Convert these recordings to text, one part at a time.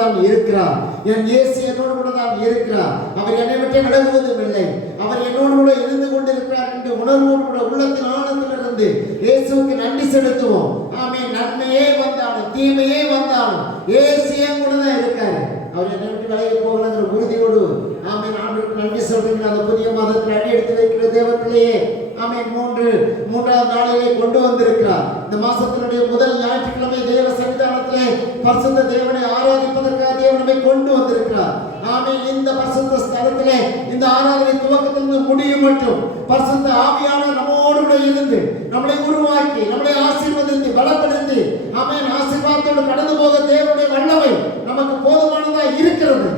தான் இருக்கிறார். என் இயேசு என்னோடு கூட தான் இருக்கிறார். அவர் என்னை விட்டு விலகுவதும் இல்லை. அவர் என்னோடு கூட இருந்து கொண்டிருக்கிறார் என்ற உணர்வோடு கூட உள்ளத்தின் ஆழத்திலிருந்து இயேசுவுக்கு நன்றி செலுத்துவோம். ஆமென். நன்மையே வந்தாலும் தீமையே வந்தாலும் இயேசு என் கூட தான் இருக்காரு. அவர் என்னை விட்டு விலகி போகணுங்கிற உறுதியோடு ஆமென் ஆண்டவருக்கு நன்றி சொல்றீங்க. அந்த புதிய மாதத்தில் அடி எடுத்து வைக்கிற தேவத்திலேயே ஆமென் மூன்றாவது நாளிலே கொண்டு வந்திருக்கிறார். இந்த மாசத்தினுடைய முதல் ஞாயிற்றுக்கிழமை தேவ சன்னிதானத்திலே பரிசுத்த தேவனை ஆராதிப்பதற்காக தேவனை கொண்டு வந்திருக்கிறார். ஆமென். இந்த பரிசுத்த ஸ்தலத்திலே இந்த ஆராதனை துவக்கத்திலிருந்து முடியும் மட்டும் பரிசுத்த ஆவியானவர் நம்மோடு கூட இருந்து நம்மளை உருவாக்கி நம்மளை ஆசீர்வதித்து பலப்படுத்தி ஆமென் ஆசீர்வாதத்தோடு கடந்து போக தேவனுடைய வல்லமை நமக்கு போதுமானதா இருக்கிறது.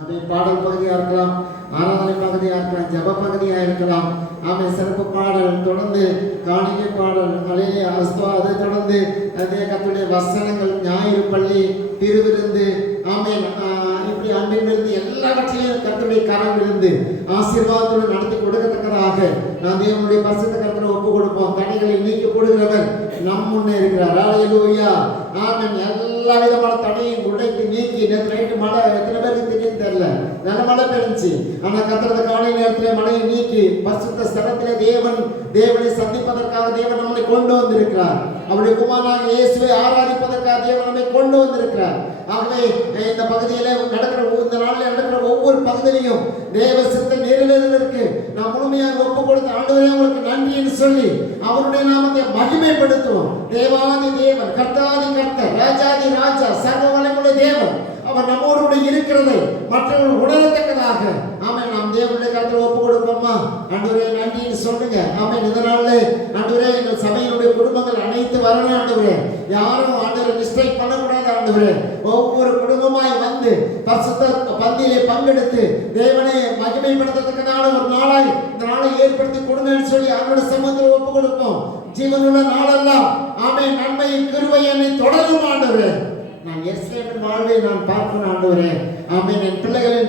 அதை பாடல் பகுதியா இருக்கலாம், ஆராதனை பகுதியா இருக்கலாம், ஜப பகுதியா இருக்கலாம். ஆமென். சிறப்பு பாடல் தொடர்ந்து காணிக்கை பாடல் அலையிலே அஸ்தா, அதை தொடர்ந்து அதே கர்த்தருடைய வசனங்கள், ஞாயிறு பள்ளி, திருவிருந்து ஆமென் இப்படி அன்பிலிருந்து எல்லாவற்றையும் கர்த்தருடைய கரம் இருந்து ஆசீர்வாதத்தோடு நடத்தி கொடுக்கத்தக்கதாக நான் தேவனுடைய பரிசுத்த கரத்தில் ஒப்பு கொடுப்போம். தடைகளை நீக்கி போடுகிறவர் நம் முன்னே இருக்கிறார். ஹல்லேலூயா. ஆமென். எல்லா விதமான தடையும் உடைத்து நீக்கி நேற்று நைட்டு மழை எத்தனை பேருக்கு தெரியும் தெரியல, நல்ல மழை பெருந்துச்சு. ஆனா கர்த்தரது காலை நேரத்திலே மழையை நீக்கி பரிசுத்த ஸ்தலத்திலே தேவனை சந்திப்பதற்காக தேவன் நம்மை கொண்டு வந்திருக்கிறார். அவருடைய குமாரனாகிய இயேசுவை ஆராதிப்பதற்காக தேவன் நம்மை கொண்டு வந்திருக்கிறார். ஆகவே இந்த பகுதியிலே நடக்கிற இந்த நாளில் நடக்கிற ஒவ்வொரு பகுதியிலையும் தேவ சித்தம் நிறைவேறுவதற்கு நாம் முழுமையாக ஒப்பு கொடுத்த ஆண்டவரே உங்களுக்கு நன்றி என்று சொல்லி அவருடைய நாமத்தை மகிமைப்படுத்துவோம். தேவாதி தேவன், கர்த்தாதி கர்த்தர், ராஜாதி ராஜா, சர்வ வல்லமையுள்ள தேவன் அவர் நம்மோடு கூட இருக்கிறதை மற்றவர்கள் உணரத்தக்கதாக ஆமென் நாம் தேவனுடைய கரத்தில் ஒப்பு கொடுப்போமா? ஆண்டவரே நன்றின்னு சொல்லுங்க. ஆமென். இதனால ஆண்டவரே எங்கள் சபையினுடைய குடும்பங்கள் அனைத்து வரணும் ஆண்டவரே. யாரும் ஆண்டவரை மிஸ்டேக் பண்ணக்கூடாது ஆண்டவரே. ஒவ்வொரு குடும்பமாய் வந்து பரிசுத்த பந்தியிலே பங்கெடுத்து தேவனை மகிமைப்படுத்தத்தக்கதான ஒரு நாளாய் இந்த நாளை ஏற்படுத்தி கொடுங்கன்னு சொல்லி அவருடைய சமூகத்தில் ஒப்பு கொடுப்போம். ஜீவனுள்ள நாளெல்லாம் ஆமென் நன்மையின் கிருபை என்னை தொடரும் ஆண்டவரே. நான் எஸ்ரேலின் வாழ்வை நான் பார்க்கணும் ஆண்டவரே. ஆமென். என்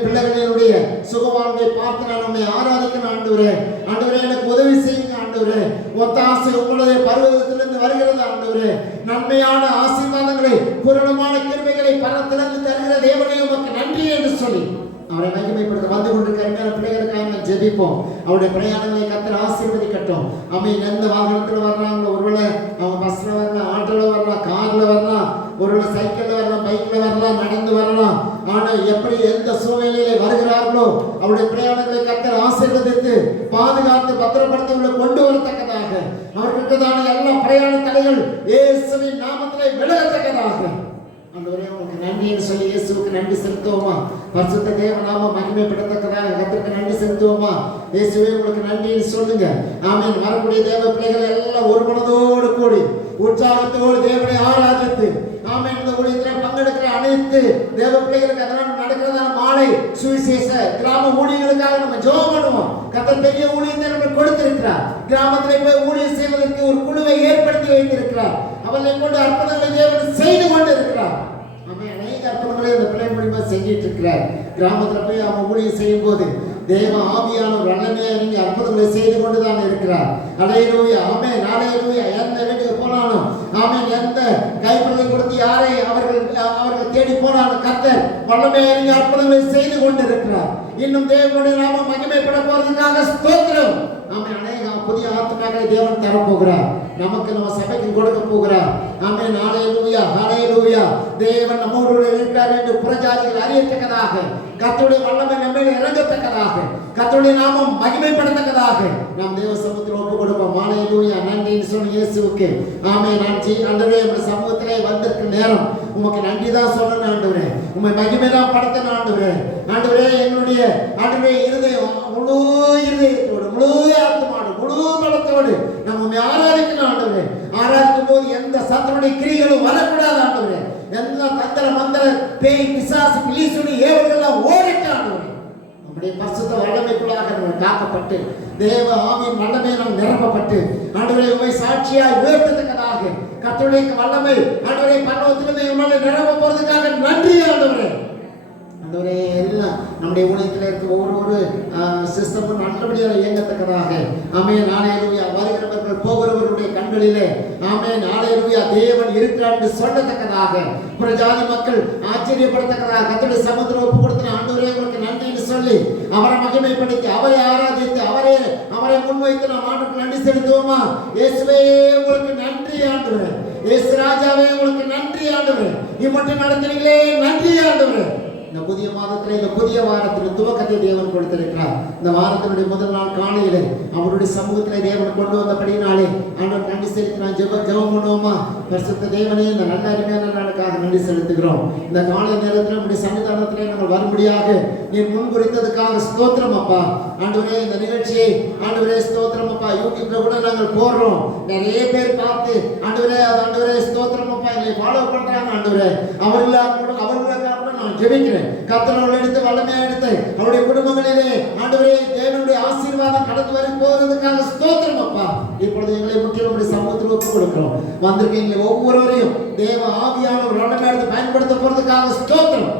பிள்ளைகளினுடைய சுகவாழ்வை பார்த்து நான் உம்மை ஆராதிக்கணும் ஆண்டவரே. ஆண்டவரே எனக்கு உதவி செய்யுங்க ஆண்டவரே. ஒத்தாசை உங்களுடைய பர்வதத்திலிருந்து வருகிறது ஆண்டவரே. நன்மையான ஆசீர்வாதங்களை பூரணமான கிருபைகளை பரத்திலிருந்து தருகிற தேவனே உமக்கு நன்றி என்று சொல்லி அவரை மகிமைப்படுத்த வந்து கொண்டிருக்கிற பிள்ளைகளுக்காக ஜெபிப்போம். அவருடைய பிரயாணங்களை கர்த்தர் ஆசீர்வதிக்கட்டும். ஆமென். எந்த வாகனத்தில் வர்றாங்களோ, ஒருவேளை அவங்க பஸ்ல வரலாம், ஆட்டோல வரலாம், கார்ல வரலாம், ஒருவேளை சைக்கிள்ல வரலாம், பைக்ல வரலாம், நடந்து வரலாம். ஆனால் எப்படி எந்த சூழ்நிலையிலே வருகிறார்களோ அவருடைய பிரயாணங்களை கர்த்தர் ஆசீர்வதித்து பாதுகாத்து பத்திரப்படுத்தி கொண்டு வரத்தக்கதாக அவர்களுக்குதான எல்லா பிரயாண தடைகள் இயேசுவின் நாமத்திலே விலகத்தக்கதாக ஆண்டவரே உங்களுக்கு நன்றின்னு சொல்லி இயேசுவுக்கு நன்றி செலுத்துவோமா? பரிசுத்த தேவ நாமம் மகிமைப்படத்தக்கதாக கர்த்தருக்கு நன்றி செலுத்துவோமா? இயேசுவே உங்களுக்கு நன்றின்னு சொல்லுங்க. ஆமென். வரக்கூடிய தேவ பிள்ளைகள் எல்லாம் ஒரு மனதோடு கூடி உற்சாகத்தோடு தேவனை ஆராதித்து ஆமென் இந்த ஊழியத்தில் பங்கெடுக்கிற அனைத்து தேவ பிள்ளைகளுக்கு அதனால் நடக்கிறதான மாலை சுவிசேஷ கிராம ஊழியர்களுக்காக நம்ம ஜெபம் பண்ணுவோம். கர்த்தர் பெரிய ஊழியத்தை நமக்கு கொடுத்திருக்கிறார். கிராமத்திலே போய் ஊழியம் செய்வதற்கு ஒரு குழுவை ஏற்படுத்தி வைத்திருக்கிறார். அவர்களை கொண்டு அற்புதங்களை தேவன் செய்து கொண்டு இருக்கிறார். ஆமென். அநேக அற்புதங்களை இந்த பிள்ளை மூலமா செஞ்சிட்டு இருக்கிறார். கிராமத்தில் போய் அவன் ஊழியம் செய்யும் போது தேவ ஆவியானவர் வல்லமையா நீங்க அற்புதங்களை செய்து கொண்டுதான் இருக்கிறார். ஹல்லேலூயா. ஆமென். ஹல்லேலூயா. எந்த வீட்டுக்கு போனாலும் ஆமென் எந்த கைப்பிரதை கொடுத்து யாரை அவர்கள் தேடி போனாலும் கர்த்தர் வல்லமையா நீங்க அற்புதங்களை செய்து கொண்டு இருக்கிறார். இன்னும் தேவனுடைய நாமம் மகிமைப்பட போறதுக்காக ஸ்தோத்திரம். ஆமென். அநேக புதிய ஆத்துமாக்களை தேவன் தரப்போகிறார். நமக்கு நம்ம சபைக்கு கொடுக்க போகிறார். ஆமென். ஹல்லேலூயா. ஹல்லேலூயா. தேவன் நம்மோடு இருக்கிறார் என்று புறஜாதிகள் அறியத்தக்கதாக கர்த்தருடைய வல்லமை நம்மேல் இறங்கத்தக்கதாக கர்த்தருடைய நாமம் மகிமைப்படத்தக்கதாக நாம் தேவ சமூகத்தில் ஒப்பு கொடுப்போம். ஹல்லேலூயா. நன்றின்னு சொல்லி இயேசுவுக்கு ஆமென். ஆண்டவரே உங்க சமூகத்திலே வந்திருக்கிற நேரம் உமக்கு நன்றி தான் சொல்லணும் ஆண்டவரே. உம்மை மகிமை தான் படுத்தணும் ஆண்டவரே. ஆண்டவரே எங்களுடைய ஆண்டவரே இருதயம் முழு இருதயத்தோடு முழு ஆத்மாவோடு முழு பலத்தோடு நம்ம உம்மை ஆராதிக்கணும் ஆண்டவரே. ஆராதிக்கும் போது எந்த சத்துருடைய கிரியைகளும் வரக்கூடாது ஆண்டவரே. எந்த தந்திர மந்திர பேய் பிசாசு பிலிசுனி ஏவல்கள்லாம் ஓடிட்டு ஆண்டவரே நம்முடைய பரிசுத்த வல்லமைக்குள்ளாக நம்ம காக்கப்பட்டு தேவ ஆவியின் வல்லமை நாம் நிரப்பப்பட்டு ஆண்டவரே உம்மை சாட்சியாய் உயர்த்தத்தக்கதாக கர்த்தருடைய வல்லமை ஆண்டவரே பரலோகத்திலிருந்து நம்மளை நிரப்ப போறதுக்காக நன்றி ஆண்டவரே. ஆண்டவரே எல்லாம் நம்முடைய ஊழியத்தில் இருக்க ஒவ்வொரு சிஸ்டமும் நல்லபடியாக இயங்கத்தக்கதாக ஆமென். ஹல்லேலூயா. வருகிறவர்கள் போகிறவர்களுடைய கண்களிலே ஆமென். ஹல்லேலூயா. தேவன் இருக்கிறார் என்று சொல்லத்தக்கதாக புறஜாதி மக்கள் ஆச்சரிய ஆச்சரியப்படுத்தக்கதாக கர்த்தருடைய சமூகத்தில் ஒப்பு கொடுத்த ஆண்டவரே உங்களுக்கு நன்றின்னு சொல்லி அவரை மகிமைப்படுத்தி அவரை ஆராதித்து அவரை முன்வைத்து நாம் ஆண்டுக்கு நன்றி செலுத்துவோமா? இயேசுவே உங்களுக்கு நன்றி ஆண்டவரே, இயேசு ராஜாவே உங்களுக்கு நன்றி ஆண்டவரே, இம்மட்டும் நடத்துறீங்களே நன்றி ஆண்டவரே. இந்த புதிய மாதத்தில் இந்த புதிய வாரத்தில் துவக்கத்தை தேவன் கொடுத்திருக்கிறார். இந்த வாரத்தினுடைய முதல் நாள் காலையிலே அவருடைய சமூகத்தில் தேவன் கொண்டு வந்தபடினாலே ஆண்டவர் நன்றி செலுத்தி நான் ஜெபம் பண்ணுவோமா? பரிசுத்த தேவனே, இந்த நல்ல அருமையான நாளுக்காக நன்றி செலுத்துகிறோம். இந்த காலை நேரத்தில் நம்முடைய சன்னிதானத்திலே நாங்கள் வரும்படியாக நீ முன் குறித்ததுக்காக ஸ்தோத்திரம் அப்பா. ஆண்டவரே, இந்த நிகழ்ச்சியை ஆண்டவரே ஸ்தோத்திரம் அப்பா. யூடியூப்ல கூட நாங்கள் போடுறோம், நிறைய பேர் பார்த்து ஆண்டவரே ஸ்தோத்திரம் அப்பா எங்களை ஃபாலோ பண்றாங்க. ஆண்டவரே, அவர்களுக்காக நான் ஜெபிக்கிறேன். கர்த்தர் எடுத்து வல்லமையா எடுத்து அவருடைய குடும்பங்களிலே ஆண்டவரே தேவனுடைய ஆசீர்வாதம் கடந்து வர போறதுக்காக ஸ்தோத்திரம் அப்பா. இப்பொழுது எங்களை முற்றிலும் சமூகத்தில் ஒப்புக் கொடுக்கிறோம். வந்திருக்கீங்க ஒவ்வொருவரையும் தேவ ஆவியானவர் வல்லமையா எடுத்து பயன்படுத்த போறதுக்காக ஸ்தோத்திரம்.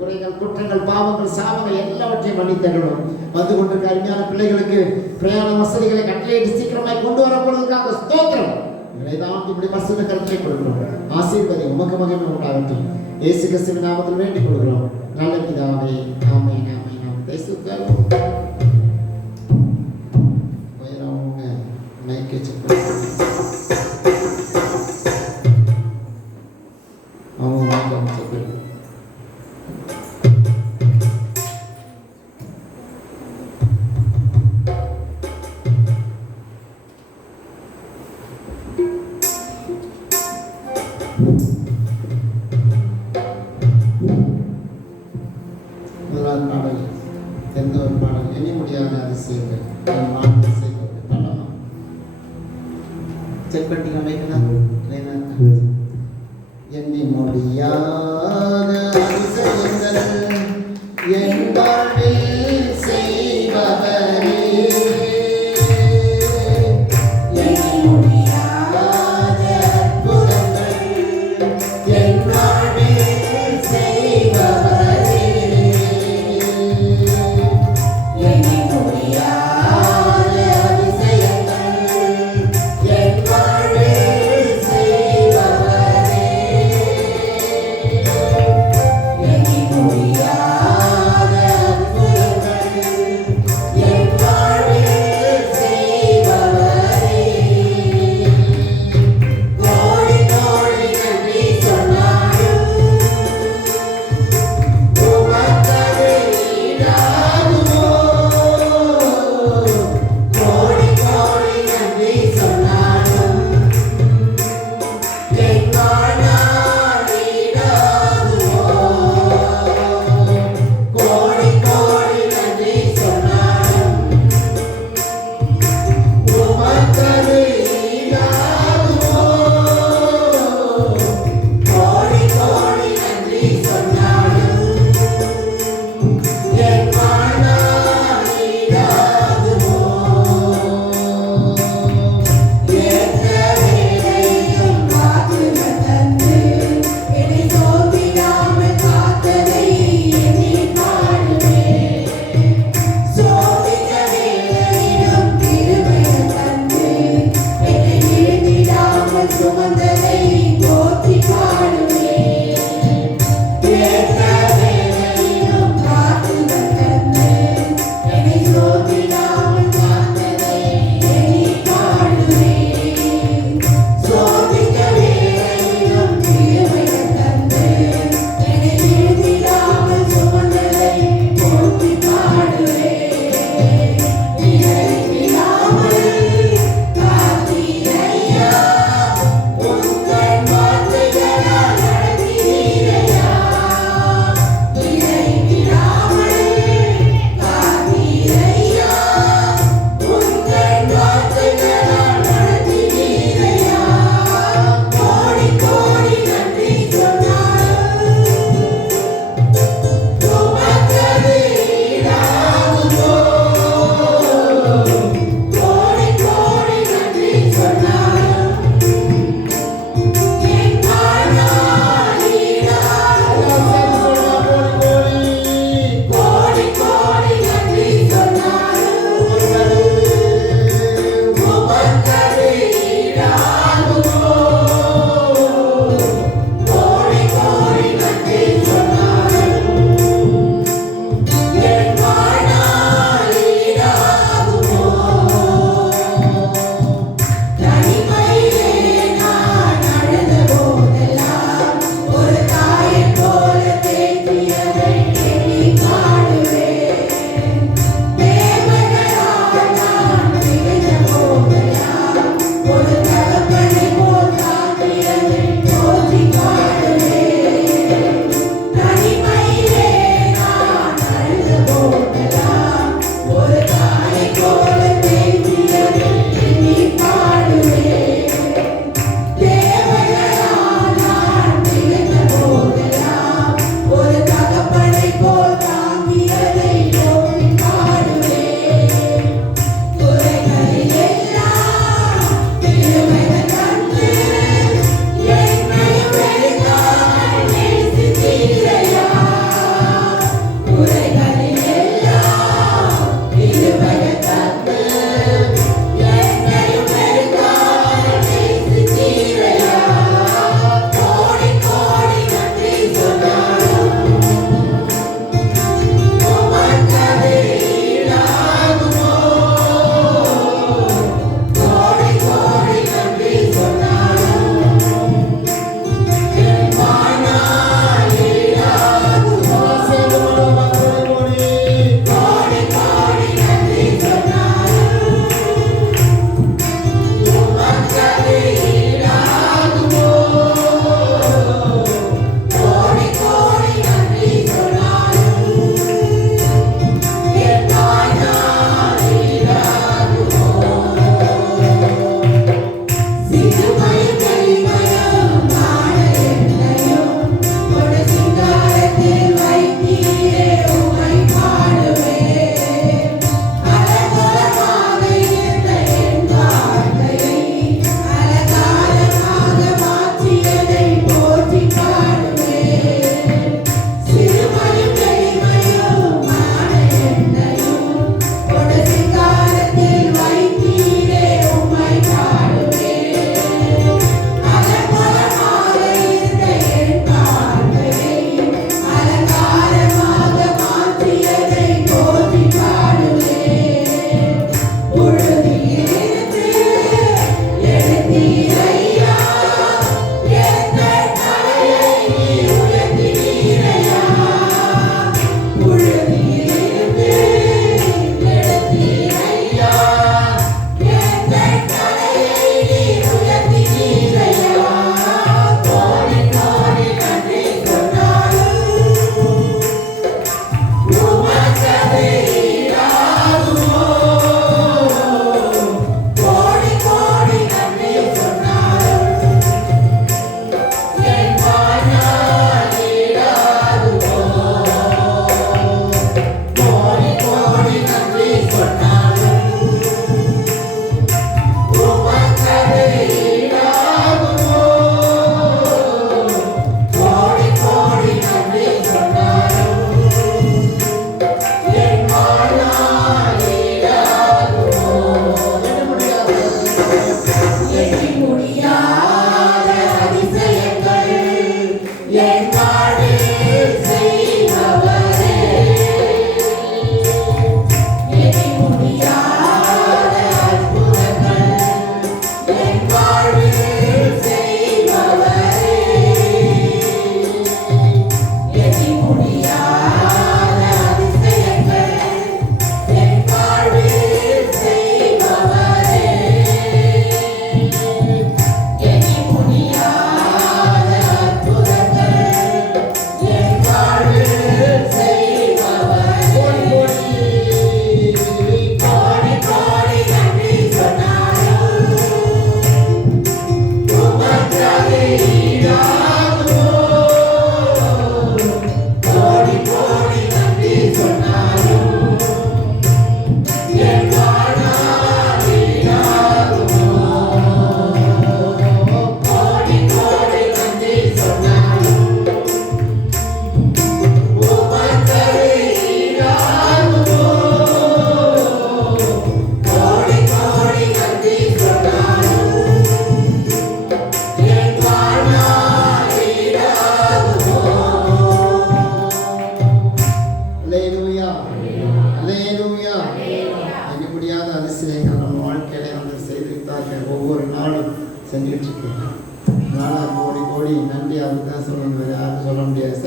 குறைகள், குற்றங்கள், பாவங்கள், சாபங்கள் எல்லாவற்றையும் மன்னித்தரணும். வந்து கொண்டிருக்க அருமையான பிள்ளைகளுக்கு பிரயாண வசதிகளை கட்டளையிட்டு சீக்கிரமாய் கொண்டு வர போறதுக்காக ஸ்தோத்திரம். இதைதான் இப்படி பரிசுத்த கருத்தை கொடுக்கிறோம். ஆசீர்வாதி உமக்கு மகிமை உண்டாகட்டும். இயேசு கிறிஸ்துவின் நாமத்தில் வேண்டிக் கொள்கிறோம் நல்ல பிதாவே, ஆமென் ஆமென். நாம் பேசுகிறோம் வயரவங்க மைக்கே செக் அவங்க மைக்கே செக் பாடல் எந்த ஒரு பாடல் எண்ணி முடியாத அதிசயங்கள் செக் பண்ணிக்க வைக்கலாம். எண்ணி முடியாத அதிசயங்கள் என் வாழ்வில் செய்பவரே, எண்ணி முடியாத அற்புதங்கள் என் வாழ்வில் செய்பவரே, எண்ணி முடியாத அதிசயங்கள் என் வாழ்வில்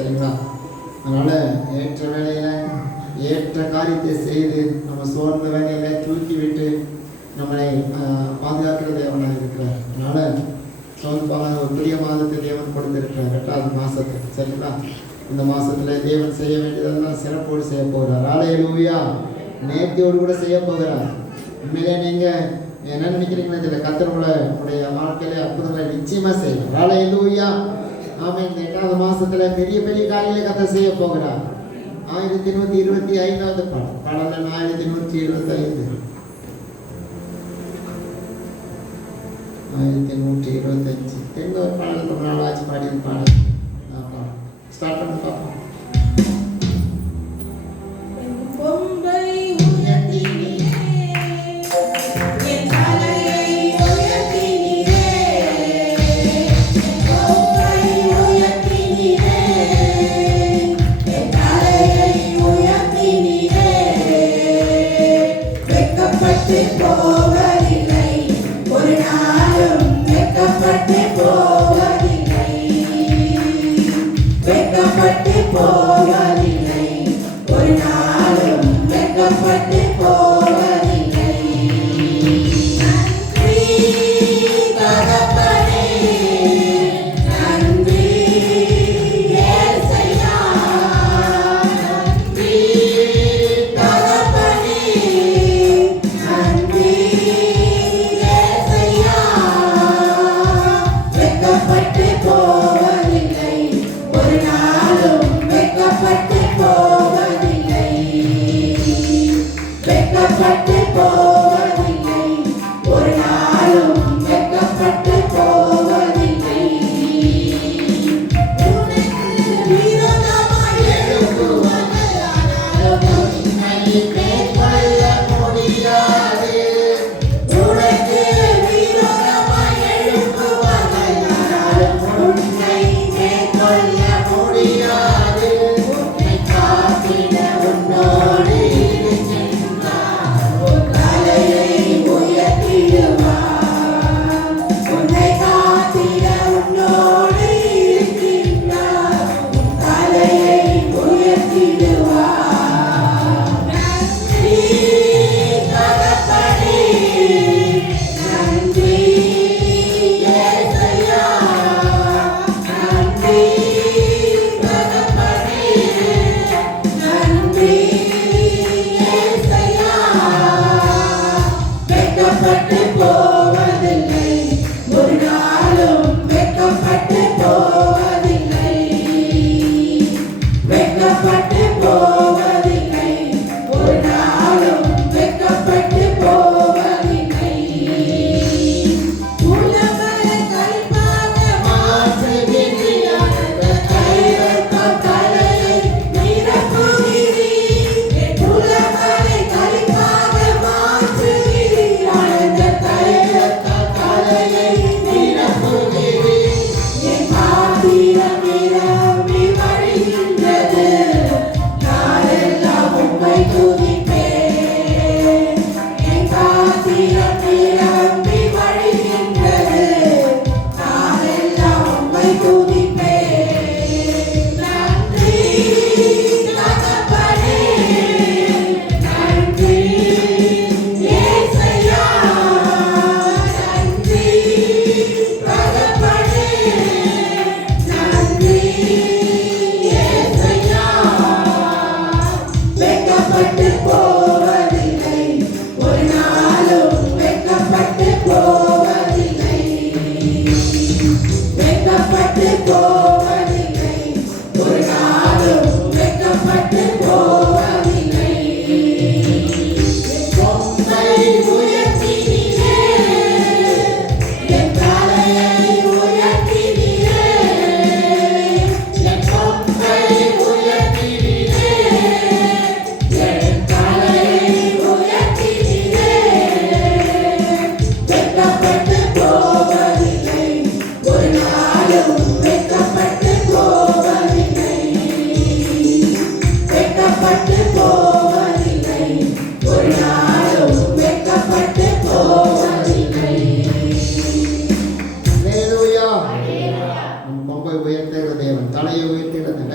சரிங்களா? அதனால் ஏற்ற வேலையில் ஏற்ற காரியத்தை செய்து நம்ம சோர்ந்த வேலையில தூக்கி விட்டு நம்மளை பாதுகாக்கிற தேவனாக இருக்கிறார். அதனால் சோர்ப்பாக ஒரு புதிய மாதத்தை தேவன் கொடுத்திருக்கிறார், 8வது மாதத்தை. சரிங்களா? இந்த மாதத்தில் தேவன் செய்ய வேண்டியதெல்லாம் சிறப்போடு செய்ய போகிறார். ஹல்லேலூயா. நேர்த்தியோடு கூட செய்ய போகிறார். உண்மையிலே நீங்கள் என்ன நினைக்கிறீங்களா? இதில் கர்த்தர் உடைய வாழ்க்கையில அற்புதங்களை நிச்சயமாக செய்வார். ஹல்லேலூயா. ஆமாம், இந்த 8வது மாதத்தில் பெரிய பெரிய காரியங்களை கர்த்தர் செய்ய போகிறார். 1125வது பாடல் 1125 1125 எந்த ஒரு பாடல் ரொம்ப நாள் ஆச்சு பாடிய பாடல். ஸ்டார்ட் பண்ணி பார்ப்போம்.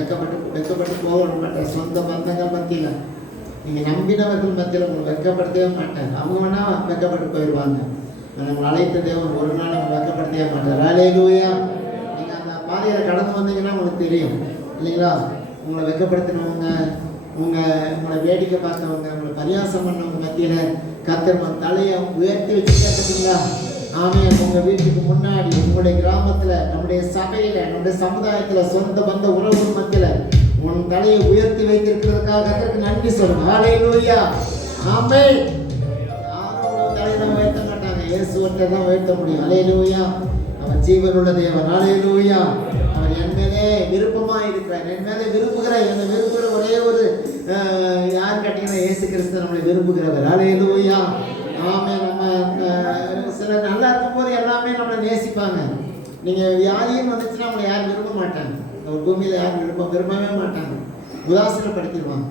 வெக்கப்பட்டு போக மாட்டார். சொந்த பந்தங்கள் மத்தியில், நீங்கள் நம்பினவர்கள் மத்தியில் உங்களை வெக்கப்படுத்தவே மாட்டார். அவங்க வேணால் வெக்கப்பட்டு போயிடுவாங்க. உங்களை அழைத்த தேவன் ஒரு நாள் உங்களை வெக்கப்படுத்தவே மாட்டார். ஹல்லேலூயா. நீங்கள் அந்த பாதையில் கடந்து வந்தீங்கன்னா உங்களுக்கு தெரியும் இல்லைங்களா? உங்களை வெக்கப்படுத்தினவங்க, உங்களை வேடிக்கை பார்த்தவங்க, உங்களை பரியாசம் பண்ணவங்க மத்தியில் கர்த்தர் தலையை உயர்த்தி வச்சு கேட்டீங்களா? ஆமென். உங்கள் வீட்டுக்கு முன்னாடி, உங்களுடைய கிராமத்தில், நம்முடைய சபையில், நம்முடைய சமுதாயத்தில், சொந்த பந்த உறவு மத்தியில் உன் தலையை உயர்த்தி வைத்திருக்கிறதுக்காக கர்த்தருக்கு நன்றி சொல்லுங்க. ஹல்லேலூயா. ஆமென். யாரும் தலையை உயர்த்த மாட்டாங்க, இயேசு ஒருத்தர் தான் உயர்த்த முடியும். ஹல்லேலூயா. அவர் ஜீவனுள்ள தேவன். ஹல்லேலூயா. அவர் என் மேலே விருப்பமாக இருக்கிறார், என் மேலே விரும்புகிறார். என்னை விரும்புகிற ஒரே ஒரு யார் கேட்டீங்கன்னா இயேசு கிறிஸ்து நம்மளை விரும்புகிறவர். ஹல்லேலூயா. ஆமென். நம்ம சிலர் நல்லா இருக்கும்போது எல்லாமே நம்மளை நேசிப்பாங்க. நீங்கள் வியாதியும் வந்துச்சுன்னா நம்மளை யாரும் விரும்ப மாட்டாங்க. ஒரு பூமியில் யாரும் விரும்பவே மாட்டாங்க, உதாசீனப்படுத்திடுவாங்க.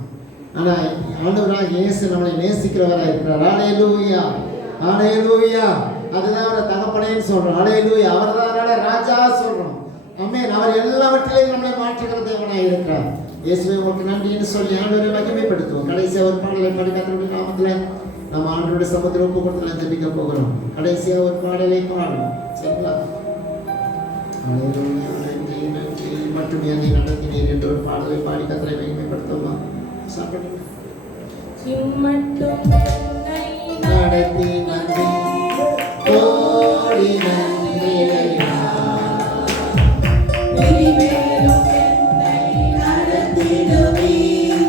ஆனால் ஆண்டவராக இயேசு நம்மளை நேசிக்கிறவராக இருக்கிறார். ஹல்லேலூயா. ஹல்லேலூயா. அதுதான் அவரை தகப்பனேன்னு சொல்கிறோம். ஹல்லேலூயா. அவர் தான் ராஜா சொல்கிறோம். ஆமென். அவர் எல்லாவற்றிலையும் நம்மளை மாற்றுகிற தேவனாக இருக்கிறார். இயேசுவை உங்களுக்கு நன்றின்னு சொல்லி ஆண்டவரை மகிமைப்படுத்துவோம். கடைசியாக ஒரு பாடலை படிக்காத நாமத்தில் நம்ம ஆண்டவருடைய சமூகத்தில் ஒப்பு கொடுத்து ஜெபிக்க போகிறோம். கடைசியாக ஒரு பாடலை பாடணும். சரிங்களா? மற்றும் என்னை நடத்தினீர் என்ற ஒரு பாடலை பாடி கர்த்தரை மகிமைப்படுத்தலாம். நடத்தி நன்றி கோடி நன்றியையா. இனிமேலும் என்னை நடத்திடுவீர்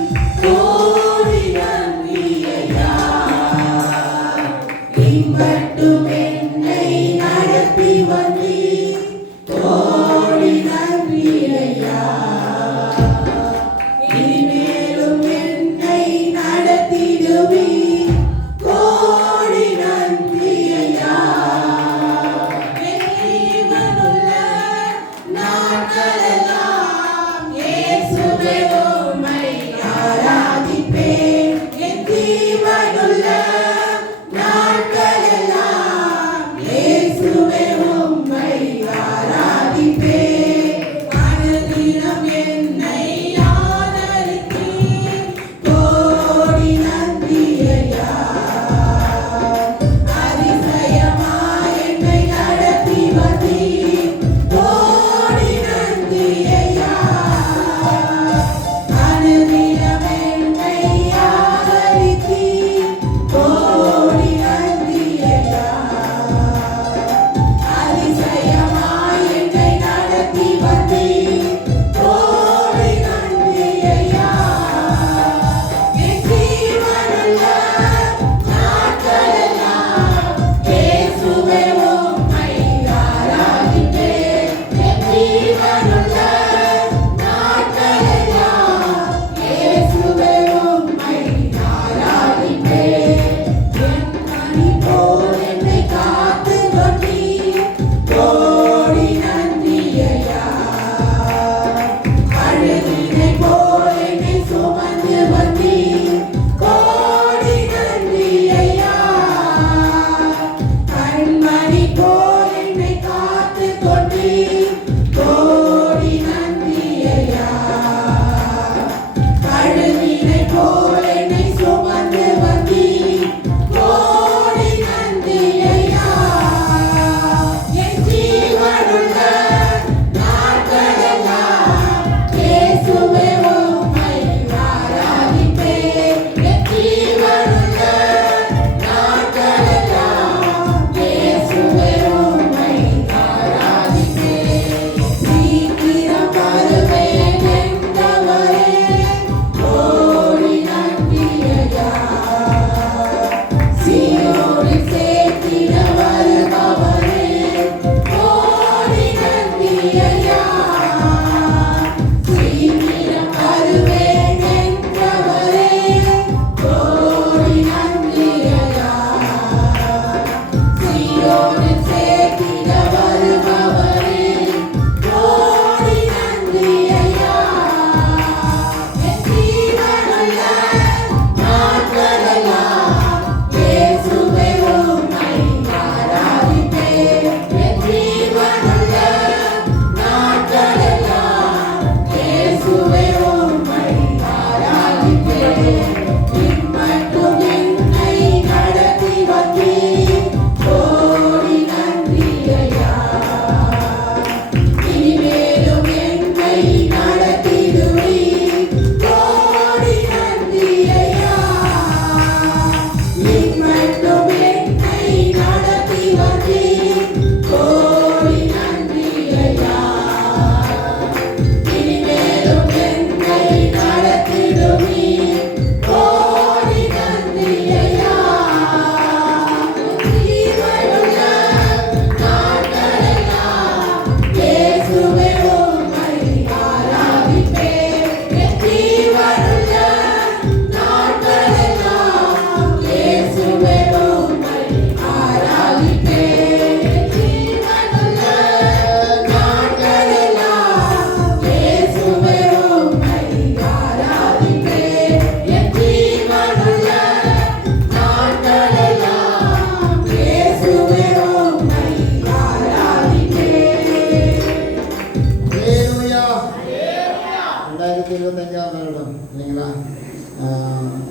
25வது வருடம் இல்லைங்களா?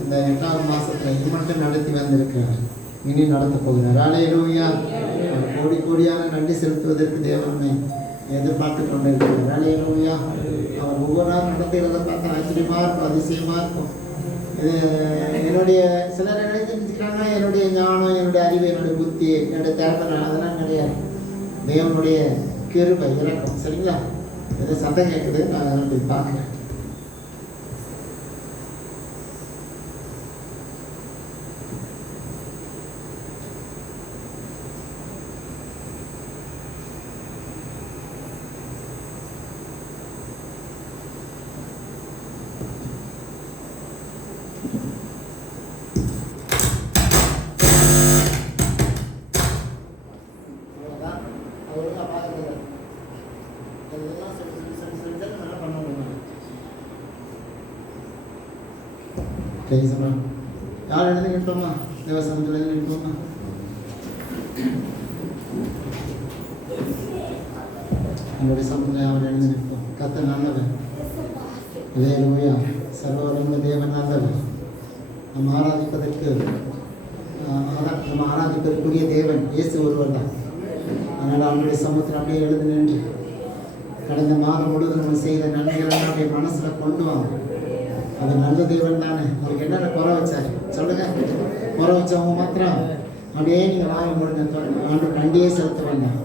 இந்த 8வது மாதத்தில் இது மட்டும் நடத்தி வந்திருக்கிறார், இனி நடத்த போகிறார். ஹல்லேலூயா. கோடி கோடியான நன்றி செலுத்துவதற்கு தேவனை எதிர்பார்த்து கொண்டிருக்கிறார். ஹல்லேலூயா. அவர் ஒவ்வொரு நாள் நடத்துகிறத பார்த்தா ஆச்சரியமாக இருக்கும், அதிசயமாக இருக்கும். இது என்னுடைய சிலர் நினைச்சுக்கிறாங்க, என்னுடைய ஞானம், என்னுடைய அறிவு, என்னுடைய புத்தி, என்னுடைய திறமை, அதெல்லாம் கிடையாது. தேவனுடைய கிருபை, இறக்கம். சரிங்களா? ஏதோ சத்தம் கேட்குது, நான் அதெல்லாம் போய் பார்க்குறேன். யார் எழுதி நிற்போமா? தேவசனத்தில் எழுதி நிற்போமா? நம்முடைய சமூகத்தில் அவர் எழுதி நிற்போம். கர்த்தர் நல்லவர். ஹல்லேலூயா. சர்வவல்லமை தேவன் நல்லவர். நம்ம ஆராதிப்பதற்குரிய தேவன் இயேசு ஒருவர் தான். அதனால் அவனுடைய சமூகத்தில் அப்படியே எழுதி நின்று கடந்த மாதம் முழுவதும் நம்ம செய்த நன்மைகளெல்லாம் அப்படியே மனசில் கொண்டு வாங்க. அது நல்ல தேவன் தானே. அவருக்கு என்னென்ன குறை வச்சார் சொல்லுங்க. குறை வச்சவங்க மாத்திரம் அப்படியே நீங்கள் வாங்கி முடிஞ்ச ஆண்டு கண்டியே செலுத்த வேண்டாம்.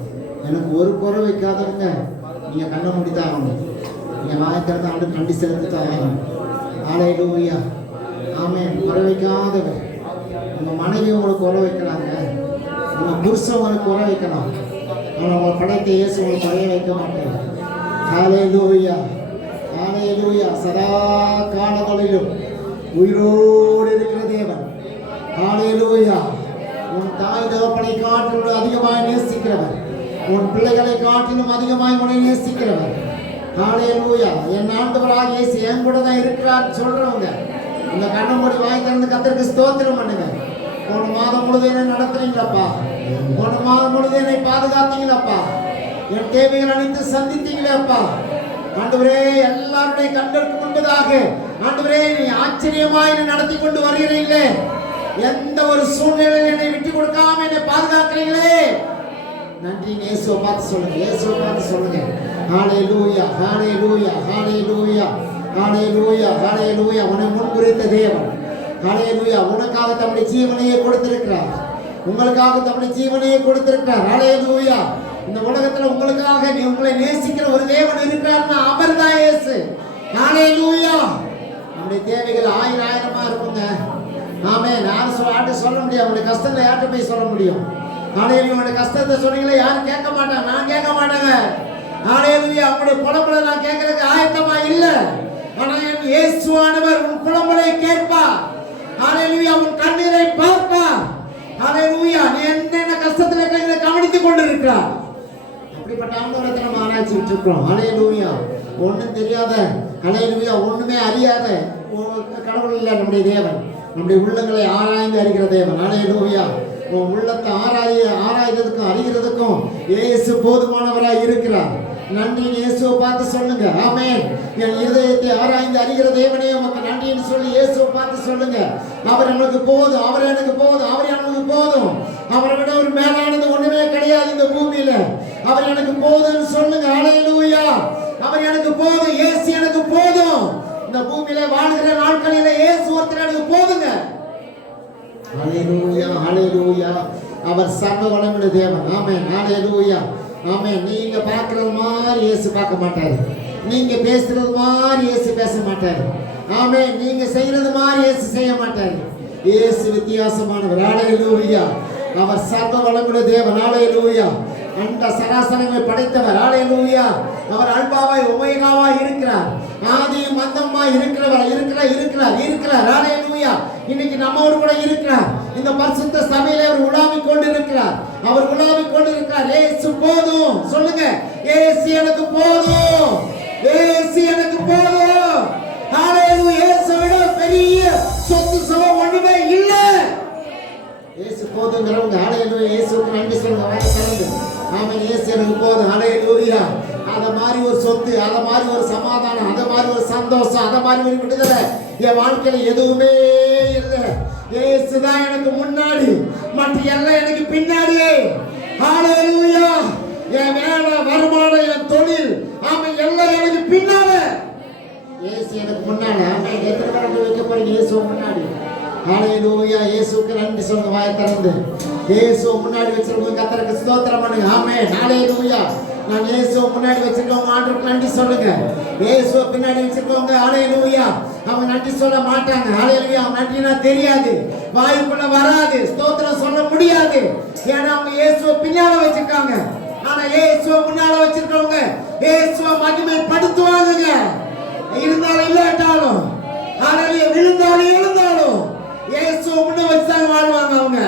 எனக்கு ஒரு குறை வைக்காதவங்க நீங்கள் கண்ணை முடிதான் ஆகணும். நீங்கள் வாய்க்கிறது ஆண்டு கண்டி செலுத்தித்தான் ஆகணும். ஹல்லேலூயா. ஆமென். குறை வைக்காதவர். உங்கள் மனைவி உங்களுக்கு குறை வைக்கலாங்க, உங்கள் புருஷன் உங்களுக்கு குறை வைக்கலாம், ஆனால் உங்கள் படைத்த இயேசு உங்களுக்கு குறைய வைக்க மாட்டேன். ஹல்லேலூயா. ஹல்லேலூயா. சதா காலங்களிலும் உயிரோடு இருக்கிற தேவன். ஹல்லேலூயா. உன் தாய் தகப்பனை காட்டிலும் அதிகமாய் நேசிக்கிறவர், உன் பிள்ளைகளை காட்டிலும் அதிகமாய் உன்னை நேசிக்கிறவர். ஹல்லேலூயா. என் ஆண்டவராக இயேசு என் கூட தான் இருக்கிறார் சொல்றவங்க இந்த கண்ணை மூடி வாங்கி திறந்து கர்த்தருக்கு ஸ்தோத்திரம் பண்ணுங்க. போன மாதம் முழுதும் என்ன நடத்துறீங்களப்பா? போன மாதம் முழுதும் என்னை பாதுகாத்தீங்களப்பா? என் தேவைகள் அனைத்து சந்தித்தீங்களேப்பா? ஆண்டவரே, எல்லாருடைய கண்களுக்கு முன்பதாக ஆண்டவரே நீ ஆச்சரியமாய் என்னை நடத்தி கொண்டு வருகிறீங்களே, எந்த ஒரு சூழ்நிலையில் என்னை விட்டு கொடுக்காம என்னை பாதுகாக்கிறீங்களே, நன்றி. இயேசுவை பார்த்து சொல்லுங்க, இயேசுவை பார்த்து சொல்லுங்க. ஹல்லேலூயா. ஹல்லேலூயா. ஹல்லேலூயா. ஹல்லேலூயா. ஹல்லேலூயா. உன்னை முன்குறித்த தேவன். ஹல்லேலூயா. உனக்காக தம்முடைய ஜீவனையே கொடுத்திருக்கிறார், உங்களுக்காக தம்முடைய ஜீவனையே கொடுத்திருக்கிறார். ஹல்லேலூயா. இந்த உலகத்துல உங்களுக்காக உங்களை நேசிக்கிற ஒரு தேவன் இருக்கிறார்னா அவர் தான் இயேசு. ஹல்லேலூயா. நம்முடைய தேவைகள் ஆயிரமா இருக்குங்க. ஆமென். யாரும் சொல்ல முடியும், உங்களுடைய கஷ்டங்களை யார்கிட்ட போய் சொல்ல முடியும்? ஹல்லேலூயா. உங்களுடைய கஷ்டத்தை சொன்னீங்களே யாரும் கேட்க மாட்டாங்க, நான் கேட்க மாட்டேங்க. ஹல்லேலூயா. உங்களுடைய புலம்பலை நான் கேட்கறதுக்கு ஆயத்தமா இல்லை, ஆனால் என் இயேசுவானவர் உன் புலம்பலை கேட்பார். ஹல்லேலூயா. உன் கண்ணீரை பார்ப்பார். ஹல்லேலூயா. நீ என்னென்ன கஷ்டத்தில் இருக்கிற கவனித்துக் கொண்டிருக்கிறார். அப்படிப்பட்ட ஆண்டவரத்தை நம்ம ஆராய்ச்சிட்டு இருக்கிறோம். ஹல்லேலூயா. ஒன்றும் தெரியாத, ஹல்லேலூயா, ஒண்ணுமே அறியாத கடவுள் இல்லை நம்முடைய தேவன். நம்முடைய உள்ளங்களை ஆராய்ந்து அறிகிற தேவன். ஹல்லேலூயா. உன் உள்ளத்தை ஆராய்றதுக்கும் அறிகிறதுக்கும் இயேசு போதுமானவராய் இருக்கிறார். நன்றி. இயேசுவை பார்த்து சொல்லுங்க. ஆமென். என் இதயத்தை ஆராய்ந்து அறிகிற தேவனே உமக்கு நன்றின்னு சொல்லி இயேசுவை பார்த்து சொல்லுங்க. அவர் எனக்கு போதும், அவர் எனக்கு போதும், அவர் எனக்கு போதும். அவரை விட ஒரு மேலானது ஒண்ணுமே கிடையாது இந்த பூமியில. அவர் எனக்கு போதும்னு சொல்லுங்க. ஹல்லேலூயா. அவர் எனக்கு போதும், இயேசு எனக்கு போதும். இந்த பூமியில வாழ்கிற நாட்களில இயேசு ஒருத்தர் எனக்கு போதுங்க. ஹல்லேலூயா. ஹல்லேலூயா. அவர் சர்வ வல்லமையுள்ள தேவன். ஆமென். ஹல்லேலூயா. ஆமென். நீங்க பார்க்கிறது மாதிரி இயேசு பார்க்க மாட்டாரு, நீங்க பேசுறது மாதிரி இயேசு பேச மாட்டாரு. ஆமென். நீங்க செய்யறது மாதிரி இயேசு செய்ய மாட்டாரு. இயேசு வித்தியாசமானவர். ஹல்லேலூயா. அவர் சர்வ வல்லமையுள்ள தேவன். ஹல்லேலூயா. அந்த சராசரங்களை படைத்தவர். ஹல்லேலூயா. அவர் அல்பாவாய் ஒமேகாவாய் இருக்கிறார், ஆதியும் அந்தமாய் இருக்கிறவர். இருக்கிறார். ஹல்லேலூயா. இன்னைக்கு நம்மோடு கூட இருக்கிறார். இந்த பரிசுத்த சபையிலே அவர் உலாவிக் கொண்டிருக்கிறார். இயேசு போதும் சொல்லுங்க. இயேசு எனக்கு போதும், இயேசு எனக்கு போதும். ஹல்லேலூயா. இயேசுவை விட பெரிய சொத்து சுகம் ஒண்ணுமே இல்லை. இயேசு போதுங்கிறவங்க ஹல்லேலூயா. இயேசுவுக்கு நன்றி சொல்லுங்க. வாய் திறந்து ஆமென். இயேசு எனக்கு போதும். ஹல்லேலூயா. அத மாதிரி ஒரு சொத்து, அத மாதிரி ஒரு சமாதானம், அத மாதிரி ஒரு சந்தோஷம், அத மாதிரி ஒரு விடுதலை என் வாழ்க்கையில எதுவுமே இல்லை. இயேசுதான் எனக்கு முன்னாடி, மற்ற எல்லாம் எனக்கு பின்னாடி. ஹalleluya. என் வேலை, வருமானம், என் தொழில், ஆமென், எல்லாம் எனக்கு பின்னால. இயேசு எனக்கு முன்னால. ஆமென். எத்தனை பேர் வைக்க போறீங்க இயேசு முன்னாடி? ஹalleluya. இயேசுவுக்கு நன்றி சொல்லுங்க வாயை திறந்து. இயேசு முன்னாடி வச்சிருக்கோம், கர்த்தருக்கு ஸ்தோத்திரம் பண்ணுங்க. ஆமென். ஹalleluya. நான் இயேசு முன்னாடி வச்சிருக்கோம், ஆண்டவருக்கு நன்றி சொல்லுங்க. இயேசு பின்னாடி வச்சிருக்கோங்க, ஹalleluya, அவங்க நன்றி சொல்ல மாட்டாங்க. ஹalleluya. நன்றினா தெரியாது, வாய்க்குள்ள வராது, ஸ்தோத்திரம் சொல்ல முடியாது. ஏன்னா அவங்க இயேசுவை பின்னால வச்சிருக்காங்க. ஆனா இயேசுவை முன்னால வச்சிருக்கவங்க இயேசுவை மகிமைப்படுத்துவாங்க. இருந்தாலும் இல்லாட்டாலும், ஹalleluya, விழுந்தாலும் எழுந்தாலும் இயேசுவை முன்ன வச்சுதான் வாழ்வாங்க அவங்க.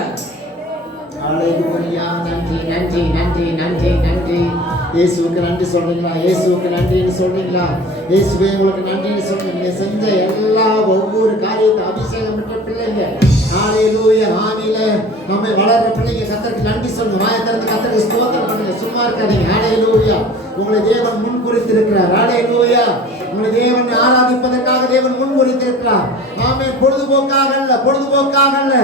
ஹalleluya. நன்றி நன்றி நன்றி நன்றி நன்றி. இயேசுவுக்கு நன்றி சொல்றீங்களா? இயேசுவுக்கு நன்றின்னு சொல்றீங்களா? இயேசுவே உங்களுக்கு நன்றின்னு சொல்றீங்க. நீங்க செஞ்ச எல்லா ஒவ்வொரு காரியத்தை அபிஷேகம் பெற்ற பிள்ளைங்க, ஹalleluya, ஆவியில நம்மை வளர்ற பிள்ளைங்க, கர்த்தருக்கு நன்றி சொல்லுங்க. வாயை திறந்து கர்த்தருக்கு ஸ்தோத்திரம் பண்ணுங்க. சும்மா இருக்காதீங்க. ஹalleluya. உங்களை தேவன் முன் குறித்திருக்கிறார். ஹalleluya. உங்களை தேவன் ஆராதிப்பதற்காக தேவன் முன் குறித்திருக்கிறார். ஆமென். பொழுதுபோக்காக அல்ல, பொழுதுபோக்காக அல்ல,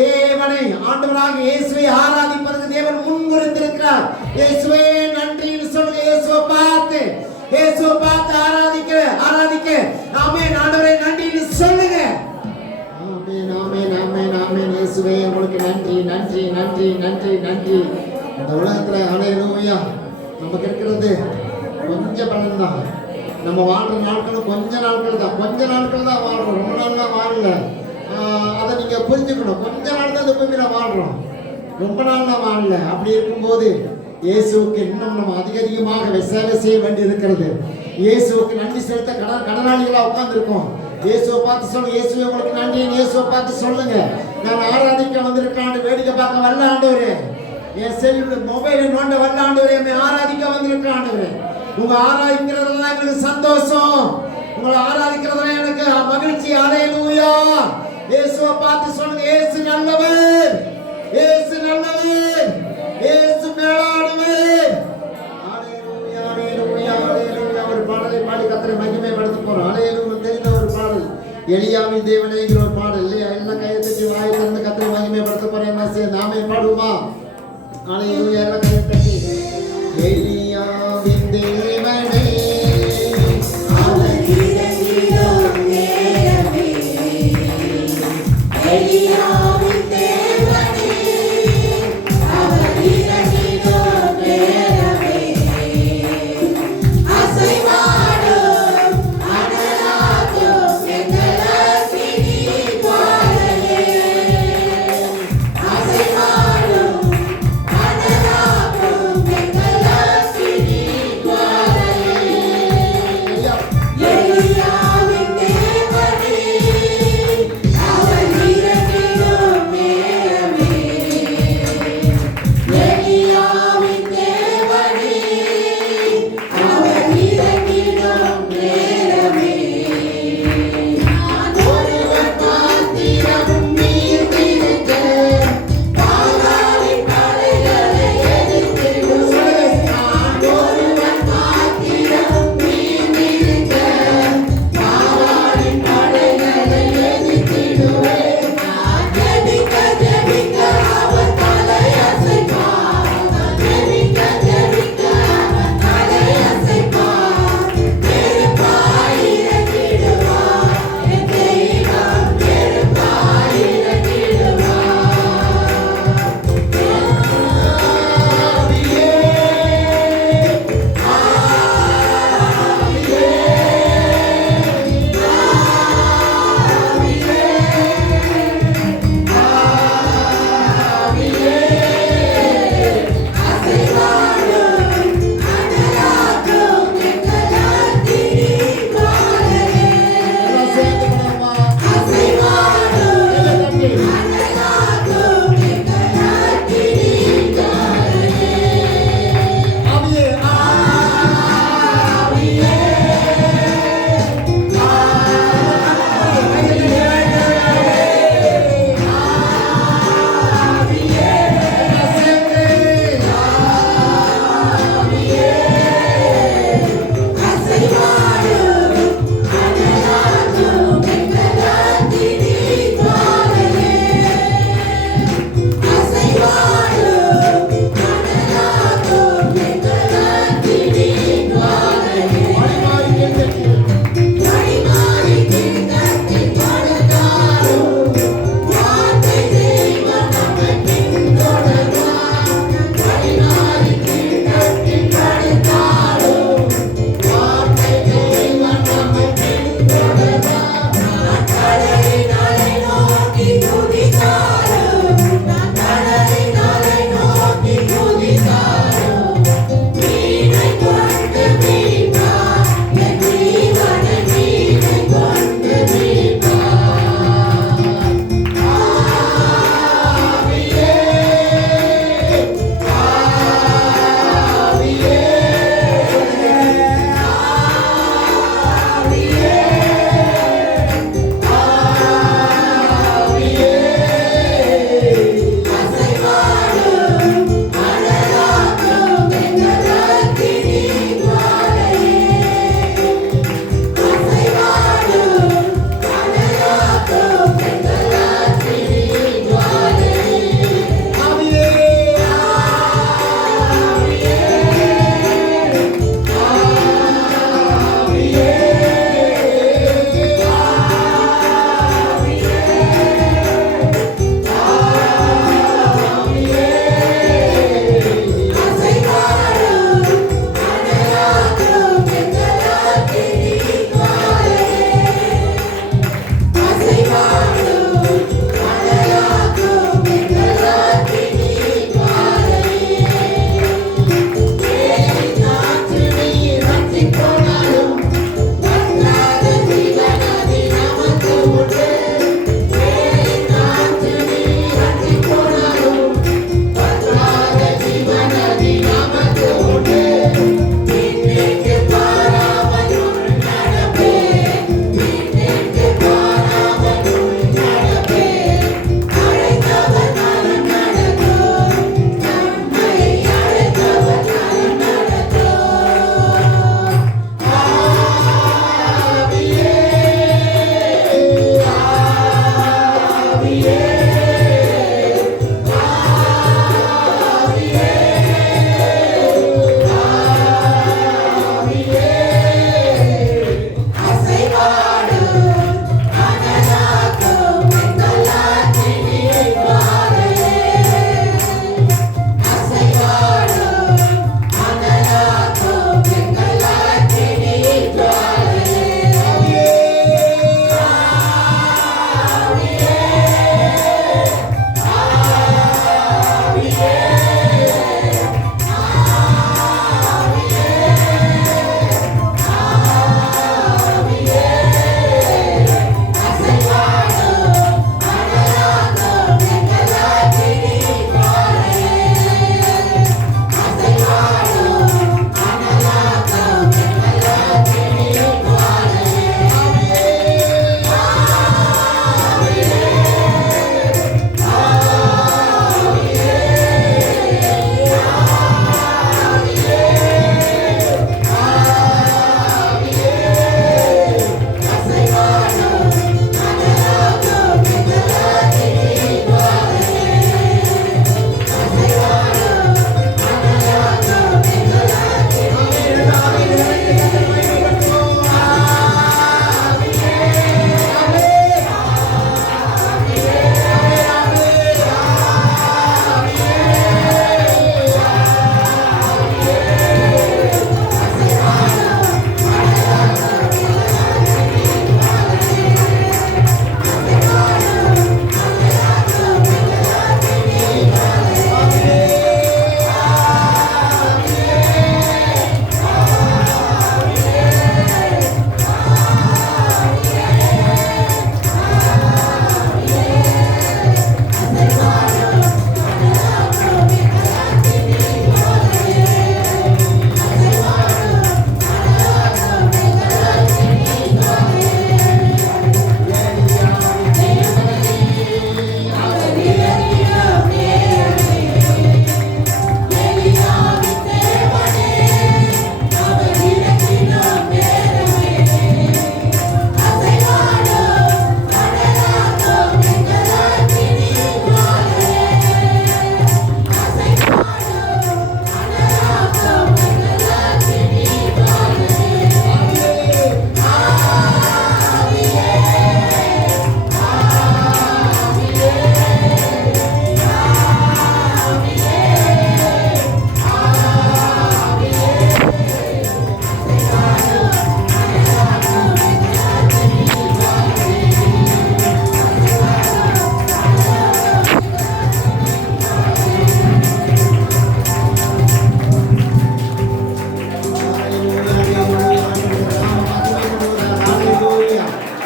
தேவனை, ஆண்டவராக இயேசுவை ஆராதிப்பதற்கு தேவன் முன் குறித்திருக்கிறார். இயேசுவே நன்றின்னு சொல்லுங்க. இயேசுவை பார்த்து ஆராதிக்க ஆராதிக்க. ஆமென். ஆண்டவரே நன்றின்னு சொல்லுங்க. ஆமென் ஆமென் ஆமென் ஆமென். இயேசுவே உங்களுக்கு நன்றி நன்றி நன்றி நன்றி நன்றி. இந்த உலகத்துல ஹalleluya நமக்கு இருக்கிறது கொஞ்சம் பலன் தான். நம்ம வாழ்ற நாட்களும் கொஞ்ச நாட்கள் தான் வாழ்றோம். ரொம்ப நாள்லாம் வாழல. அதை நீங்க புரிஞ்சுக்கணும். கொஞ்ச நாள் தான் இந்த பூமியில வாழ்றோம், ரொம்ப நாள்லாம் வாழல. அப்படி இருக்கும்போது இயேசுவுக்கு இன்னும் நம்ம அதிகமாக சேவை செய்ய வேண்டி இருக்கிறது. இயேசுவுக்கு நன்றி செலுத்த கடனாளிகளா உட்கார்ந்து இருக்கோம். இயேசுவை பார்த்து சொல்லுங்க. இயேசுவே உங்களுக்கு நன்றி. இயேசுவை பார்த்து சொல்லுங்க. நான் ஆராதிக்க வந்திருக்காண்டு, வேடிக்கை பார்க்க வரல ஆண்டவரே. என் செல் மொபைலை நோண்ட வரல ஆண்டவரே. என்னை ஆராதிக்க வந்திருக்க ஆண்டவரே. உங்க ஆராதிக்கிறதெல்லாம் எனக்கு சந்தோஷம், உங்களை ஆராதிக்கிறதெல்லாம் எனக்கு மகிழ்ச்சி. ஹalleluya. இயேசுவை பார்த்து சொல்லுங்க. இயேசு நல்லவர், இயேசு நல்லவர், இயேசு மேலானவர். ஹalleluya ஹalleluya ஹalleluya. ஒரு பாடலை பாடி கர்த்தரை மகிமைப்படுத்த போறோம். ஹalleluya. தெரிந்த ஒரு பாடல், எலியாவின் தேவனேங்கிற ஒரு பாடல் இல்லையா? எல்லாம் கையை தட்டி வாயை திறந்து கர்த்தரை மகிமைப்படுத்த போறேன். என்ன செய்ய நாமே பாடுவோமா? ஹalleluya. எல்லாம் கையை தட்டி. எலியாவின் தேவனே அவர் இறங்கிடும் நேரமே, எலியாவின் தேவனே அவர் இறங்கிடும் நேரமே, அசைவாடும் அனலாகும் எங்கள் அக்கினி ஜுவாலையே, அசைவாடும் அனலாகும்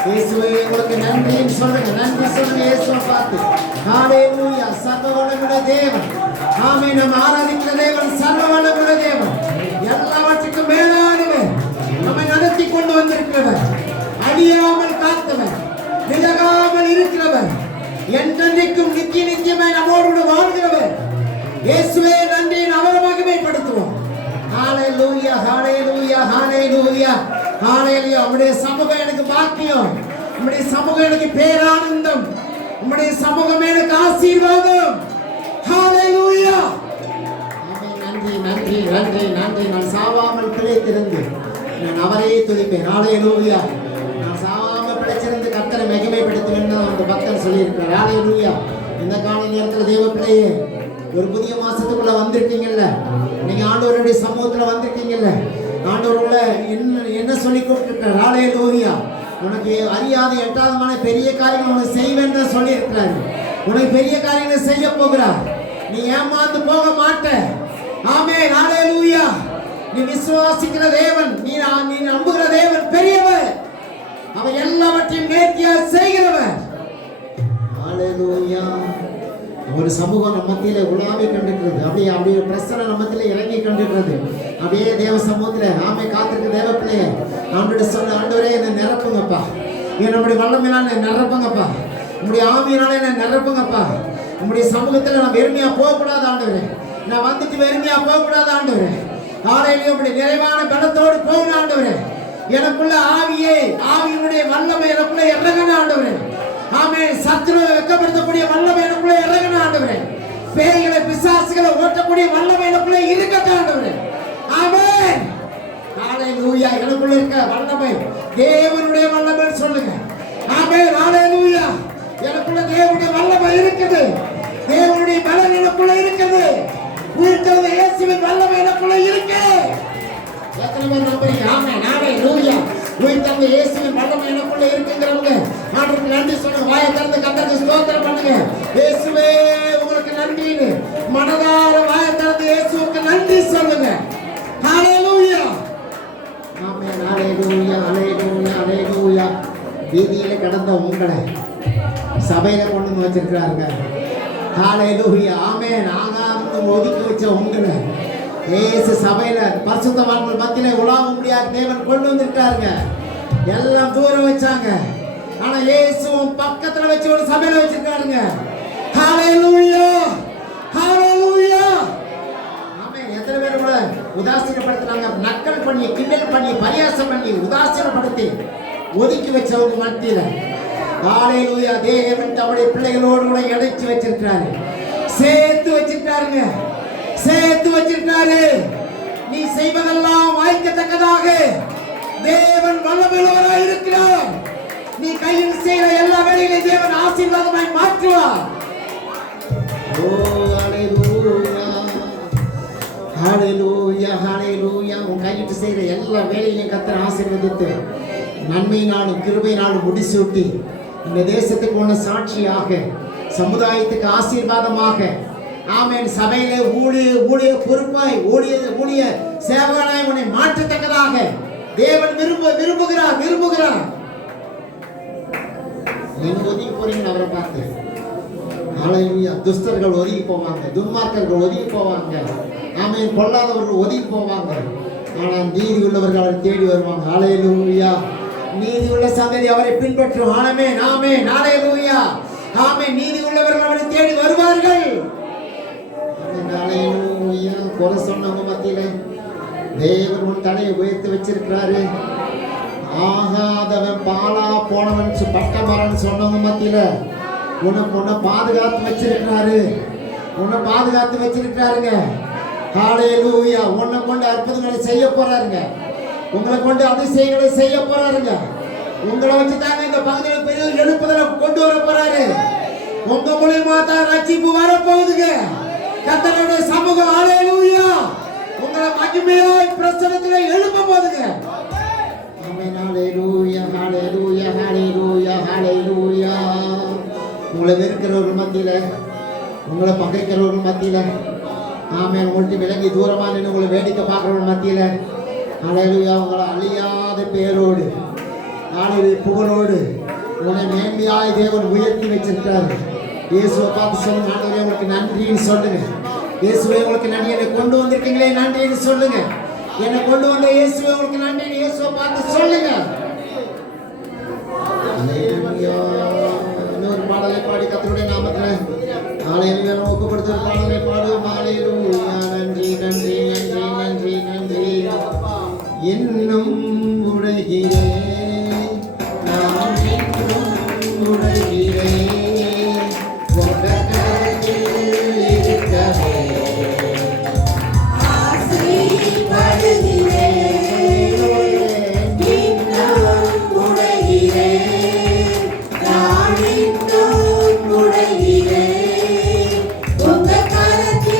இயேசுவே உங்களுக்கு நன்றின்னு சொல்லுங்க. நன்றி சொல்லுங்க இயேசுவை பார்த்து. ஹalleluya. சர்வ வல்லமையுள்ள தேவன். ஆமென். நம்ம ஆராதிக்கிற தேவன் சர்வ வல்லமையுள்ள தேவன். எல்லாவற்றுக்கும் மேலானவர். நம்மை நடத்தி கொண்டு வந்திருக்கிறவர். அழியாமல் காத்தவர். விலகாமல் இருக்கிறவர். என்றென்றைக்கும் நித்திய நித்தியமாய் நம்மோடு வாழ்கிறவர். இயேசுவே நன்றி. அவரை மகிமைப்படுத்துவோம். ஹalleluya. ஹalleluya. ஹalleluya. ஹalleluya. உம்முடைய சமூகம் எனக்கு பாக்கியம். உம்முடைய சமூகம் எனக்கு பேரானந்தம். உம்முடைய சமூகம் எனக்கு ஆசீர்வாதம். ஹalleluya. ஆமென். நன்றி நன்றி நன்றி நன்றி. நான் சாவாமல் பிழைத்திருந்து நான் அவரையே துதிப்பேன். ஹalleluya. நான் சாவாமல் பிழைத்திருந்து கர்த்தரை மகிமைப்படுத்துவேன்னு அந்த பக்தன் சொல்லியிருக்கிறார். ஹalleluya. இந்த காலை நேரத்தில் தேவ பிள்ளையே ஒரு புதிய மாசத்துக்குள்ள வந்திருக்கீங்கல்ல, நீங்க ஆண்டவருடைய சமூகத்துல வந்திருக்கீங்கல்ல, ஆண்டவருள்ள என்ன சொல்லி கொடுத்திருக்கிறார். ஹalleluya. உனக்கு அறியாத எட்டாதமான பெரிய காரியங்கள் உனக்கு செய்வேன்னு சொல்லி இருக்கிறாரு. உனக்கு பெரிய காரியங்களை செய்ய போகிறார். நீ ஏமாந்து போக மாட்ட. ஆமென். ஹalleluya. நீ விசுவாசிக்கிற தேவன், நீ நம்புகிற தேவன் பெரியவர். அவர் எல்லாவற்றையும் நேர்த்தியாக செய்கிறவர். ஹalleluya. ஒரு சமூகம் நம்ம மத்தியில உலாவி கண்டிருக்கிறது. அப்படியே பிரசனை நம்ம மத்தியில இறங்கி கண்டிருக்கிறது. அப்படியே தேவ சமூகத்துல ஆமை காத்திருக்க தேவ பிள்ளைய ஆண்டோட சொன்ன, ஆண்டவரே என்னை நிரப்புங்கப்பா, நம்முடைய வல்லமையினால என்னை நிரப்புங்கப்பா, நம்முடைய ஆவியினால என்னை நிரப்புங்கப்பா. நம்முடைய சமூகத்துல நான் வெறுமையா போகக்கூடாது ஆண்டவரே. நான் வந்துட்டு வெறுமையா போகக்கூடாது ஆண்டவரே. ஆலையிலே அப்படி நிறைவான பலத்தோடு போகணும் ஆண்டவரே. எனக்குள்ள ஆவியினுடைய வல்லமை எனக்குள்ள இறங்கணும் ஆண்டவரே. ஆமென். சத்துருவை வெட்கப்படுத்தக்கூடிய வல்லமை எனக்குள்ள இறங்கணும் ஆண்டவரே. பேய்களை பிசாசுகளை ஓட்டக்கூடிய வல்லமை எனக்குள்ள இருக்கட்டும் ஆண்டவரே. ஆமென். ஹalleluya. எனக்குள்ள இருக்க வல்லமை தேவனுடைய வல்லமை சொல்லுங்க. ஆமென். ஹalleluya. எனக்குள்ள தேவனுடைய வல்லமை இருக்குது. தேவனுடைய பலன் எனக்குள்ள இருக்குது. உயிர்த்தெழுந்த இயேசுவின் வல்லமை எனக்குள்ள இருக்கு. எத்தனை பேர் நம்புறீங்க? ஆமென். ஹalleluya. உயிர்த்தெழுந்த இயேசுவின் வல்லமை எனக்குள்ள இருக்குங்கிறவங்க ஆண்டவருக்கு நன்றி சொல்லுங்க. வாயை திறந்து கர்த்தருக்கு ஸ்தோத்திரம் பண்ணுங்க. இயேசுவே உங்களுக்கு நன்றின்னு மனதார வாயை திறந்து இயேசுவுக்கு நன்றி சொல்லுங்க. ஹalleluya. ஆமென். ஹalleluya. ஹalleluya. ஹalleluya. வீதியில கடந்த உங்களை சபையில கொண்டு வந்து வச்சிருக்கிறாருங்க. ஹalleluya. ஆமென். ஆகாரம் ஒதுக்கி வச்ச உங்களை இயேசு சபையில பரிசுத்தவான்கள் மத்தியிலே உலாவும்படியாக தேவன் கொண்டு வந்திருக்காருங்க. எல்லாம் தூரம் வச்சாங்க, ஆனா இயேசுவும் பக்கத்துல வச்சு ஒரு சபையில வச்சிருக்காருங்க. ஹalleluya. ஹalleluya. ஆமென். எத்தனை பேர் கூட உதாசீனப்படுத்துறாங்க, நக்கல் பண்ணி, கிண்டல் பண்ணி, பரியாசம் பண்ணி, உதாசீனப்படுத்தி ஒதுக்கி வச்சவங்க மத்தியில ஹalleluya தேவன் தம்முடைய பிள்ளைகளோடு கூட இணைச்சு வச்சிருக்காரு. சேர்த்து வச்சிருக்காருங்க. சேர்த்து வச்சிருக்காரு. நீ செய்வதெல்லாம் வாய்க்கத்தக்கதாக தேவன் வல்லமையுள்ளவராய் இருக்கிறார். நீ கையில் செய்கிற எல்லா வேலைகளையும் தேவன் ஆசீர்வாதமாய் மாற்றுவார். ஓ ஹalleluya. ஹalleluya. ஹalleluya. உன் கையிட்டு செய்கிற எல்லா வேலைகளையும் கர்த்தர் ஆசீர்வதித்து நன்மையினாலும் கிருபையினாலும் முடிசூட்டி இந்த தேசத்துக்கு உள்ள சாட்சியாக, சமுதாயத்துக்கு ஆசீர்வாதமாக, ஆமென், சபையிலே ஊழிய பொறுப்பாய் ஊழிய சேவகனாய் உன்னை மாற்றத்தக்கதாக தேவன் விரும்புகிறார். நீங்க ஒதுங்கி போறீங்க அவரை பார்த்து. ஹalleluya. துஷ்டர்கள் ஒதுங்கி போவாங்க, துன்மார்க்கர்கள் ஒதுங்கி போவாங்க, ஆமென், பொல்லாதவர்கள் ஒதுங்கி போவாங்க. ஆனால் நீதி உள்ளவர்கள் அவரை தேடி வருவாங்க. ஹalleluya. நீதி உள்ள சந்ததி அவரை பின்பற்றும். ஆமென். ஆமென். ஹalleluya. ஆமென். நீதி உள்ளவர்கள் அவரை தேடி வருவார்கள். ஹalleluya. குறை சொன்னவங்க மத்தியில தேவன் உன் தலையை உயர்த்தி வச்சிருக்கிறாரு. ஆகாதவன் பாலா போனவன் பட்டமரன் சொன்னவங்க மத்தியில உன்னை பாதுகாத்து வச்சிருக்கிறாரு. உன்னை பாதுகாத்து வச்சிருக்கிறாருங்க. ஹalleluya. உன்னை கொண்டு அற்புதங்களை செய்ய போறாருங்க. உங்களை கொண்டு அதிசயங்களை செய்ய போறாருங்க. உங்களை வச்சு தாங்க இந்த பகுதியில் பெரிய எழுப்புதலை கொண்டு வர போறாரு. உங்க மூலியமா தான் ரட்சிப்பு வரப்போகுதுங்க. கர்த்தருடைய சமூகம் ஹalleluya உங்களை மகிமையாய் பிரசன்னத்திலே எழுப்ப போகுதுங்க. ஆமென். ஹalleluya. ஹalleluya. ஹalleluya. ஹalleluya. உங்களை வெறுக்கிறவர்கள் மத்தியில, உங்களை பகைக்கிறவர்கள் மத்தியில, ஆமென், உங்கள்கிட்ட விலகி தூரமா நின்று உங்களை வேடிக்கை பார்க்கிறவர்கள் மத்தியில ஹalleluya உங்களை அழியாத பேரோடு, ஆண்டவரே புகழோடு உன்னை மேன்மையாய் தேவன் உயர்த்தி வச்சிருக்கிறார். இயேசுவை பார்த்து சொல்லுங்க, ஆண்டவரே உங்களுக்கு நன்றின்னு சொல்லுங்க. இயேசுவே உங்களுக்கு நன்றி, என்னை கொண்டு வந்திருக்கீங்களே நன்றின்னு சொல்லுங்க. என்னை கொண்டு வந்த இயேசுவே உங்களுக்கு நன்றின்னு இயேசுவை பார்த்து சொல்லுங்க. இன்னொரு பாடலை பாடி கர்த்தருடைய நாமத்தில் ஹல்லேலூயா ஊக்கப்படுத்துற பாடலை பாடுவோம். ஹல்லேலூயா நன்றி நன்றி நன்றி நன்றி நன்றி. இன்னும் உடைகிறேன், நான் இன்னும் உடைகிறேன், உங்க கரத்தில் இருக்கவே உங்க கரத்தில்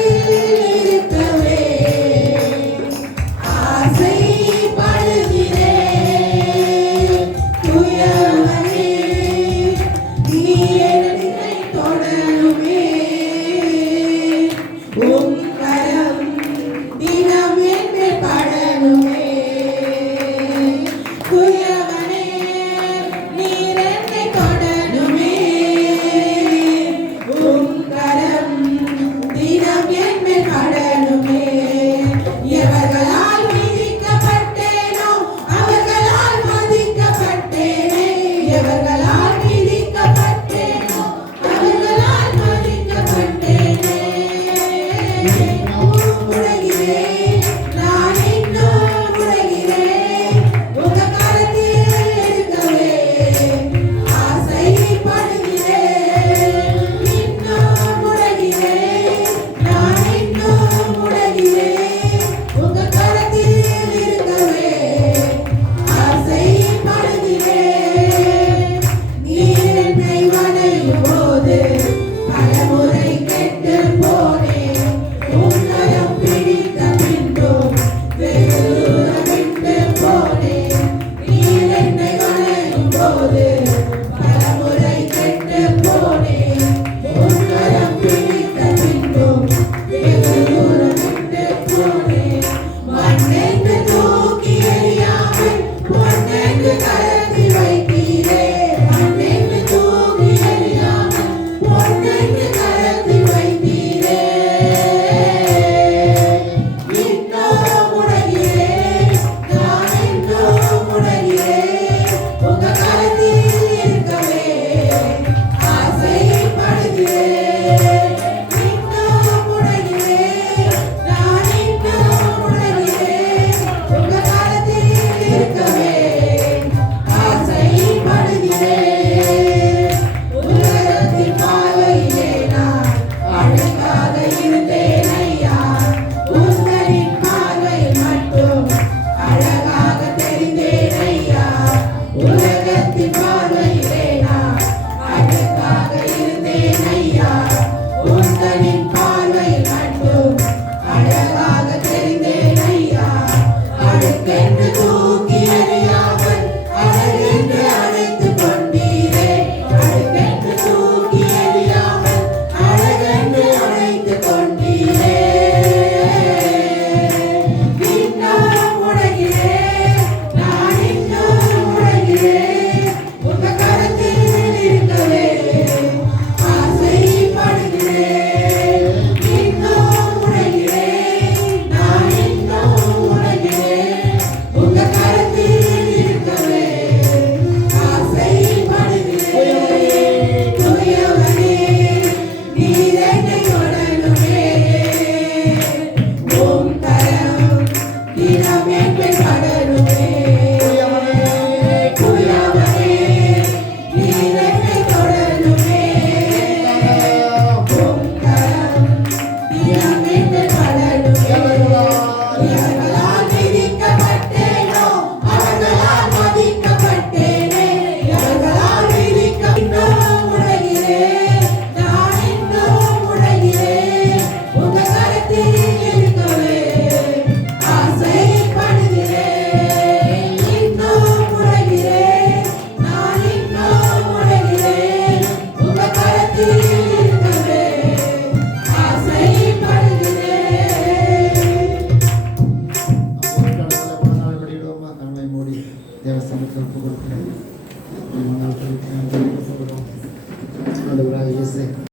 மனத்தில்